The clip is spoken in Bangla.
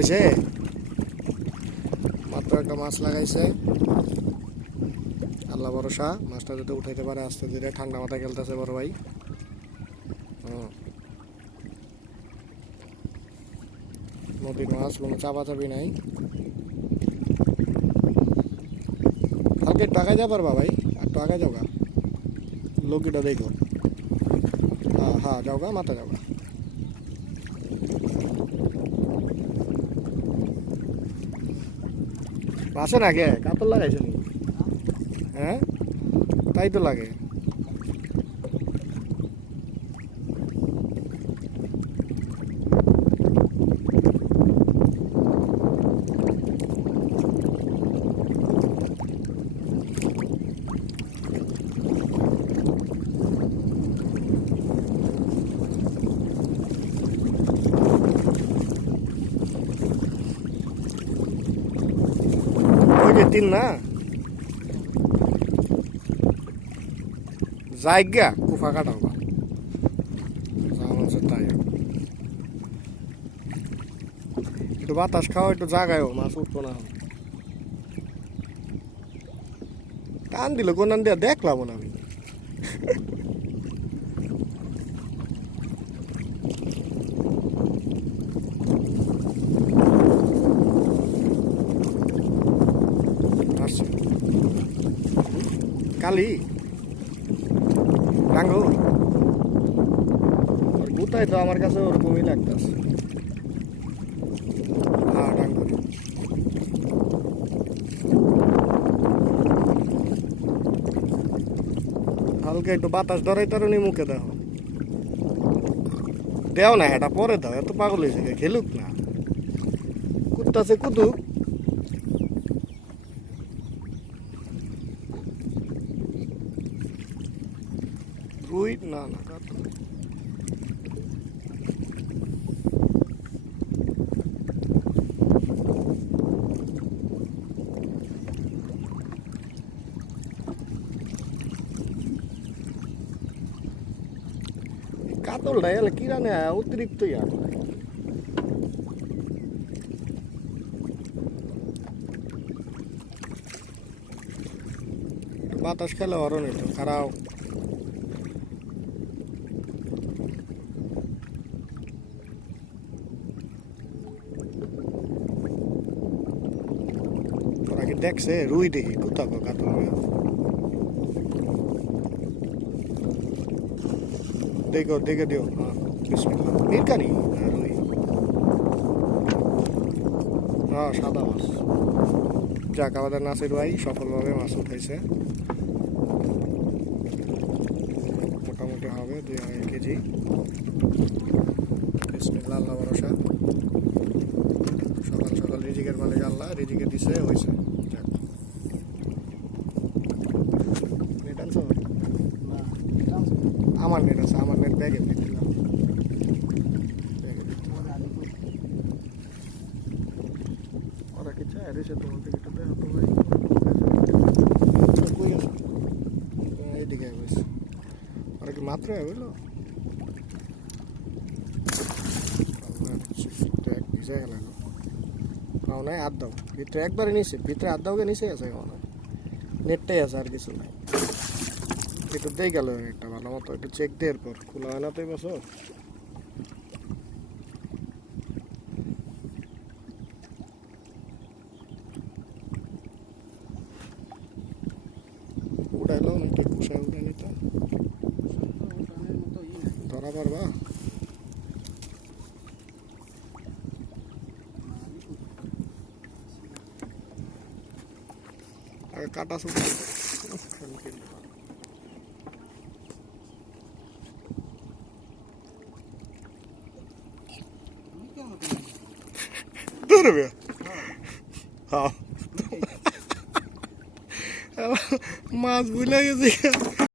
আছে মাত্র একটা মাছ লাগাইছে, আল্লাহ ভরসা মাছটা যাতে উঠাইতে পারে আস্তে ধীরে। ঠান্ডা মাথায় খেলতেছে বড় ভাই। নদীর মাছ, কোনো চাপাচাপি নাই। কালকে একটু আগে যাবার ভাই, একটু আগে যাওগা, লোকিটা দেখো। হ্যাঁ হ্যাঁ যাওগা, মাথা যাওগা। মাছে না গে কাতল লাগাইছে নি? হ্যাঁ তাই তো লাগে। ওই যে তিন না জায়গা কুফা কাটাও তাই। একটু বাতাস খাও, একটু জাগায়ও, মাছ উঠবো না। টান দিল কোন দিয়া দেখলাম না আমি। কালি ডাঙ্গো গুতাই তো আমার কাছে ওরকমই লাগতেছে। হ্যাঁ ডাঙ্গো হালকা একটু বাতাস ধরাই তার মুখে দাও, দেও না এটা পরে দাও, এত পাগল হয়েছে খেলুক না। কুত্তাছে কুতুক। রুই না না কাতল। কাতলটা এলে কিরানে অতিরিক্ত ইয়ার বাতাস খেলে হরণ হইতো খারাপ। ওরা কি দেখছে? রুই দেখি কোথাও কাতল দেখো দেখে দিও। হ্যাঁ বিসমিল্লাহ। মিরকানি না রুই? হ্যাঁ সাদা মাছ। যাক আমাদের নাসির ভাই সফলভাবে মাছ উঠাইছে। মোটামুটি হবে 2-2.5 কেজি। বিসমিল্লাহ, আল্লাহ ভরসা। সকাল সকাল রিজিকের মালিক আল্লাহ, রিজিকে দিছে হয়েছে। যাক নেট আনছো? আমার নেট আছে, আমার নেট ব্যাগে দিলাম। ওরা কি চায় রেসে তোমার দিকে একটু দেখো তো ভাই। কই আছে? এইদিকে বসে। ওরা কি মাত্র বুঝলো? এক ভিজে গেল পাও নাই। হাত দাও ভিতরে, একবারে নিচে ভিতরে হাত দাওকে নিচে আছে এখন। নেটটাই আছে আর কিছু নাই। একটু দিয়ে গেল একটা ভালো মতো, একটু চেক দিয়ে এরপর খোলা হয় না তো বছর। উঠাইলো একটু কুসায় উঠে নিত, ধরা পারবা? আগে কাটা শুধু ধরবে। হ্যাঁ মাছ ভুলে গেছি।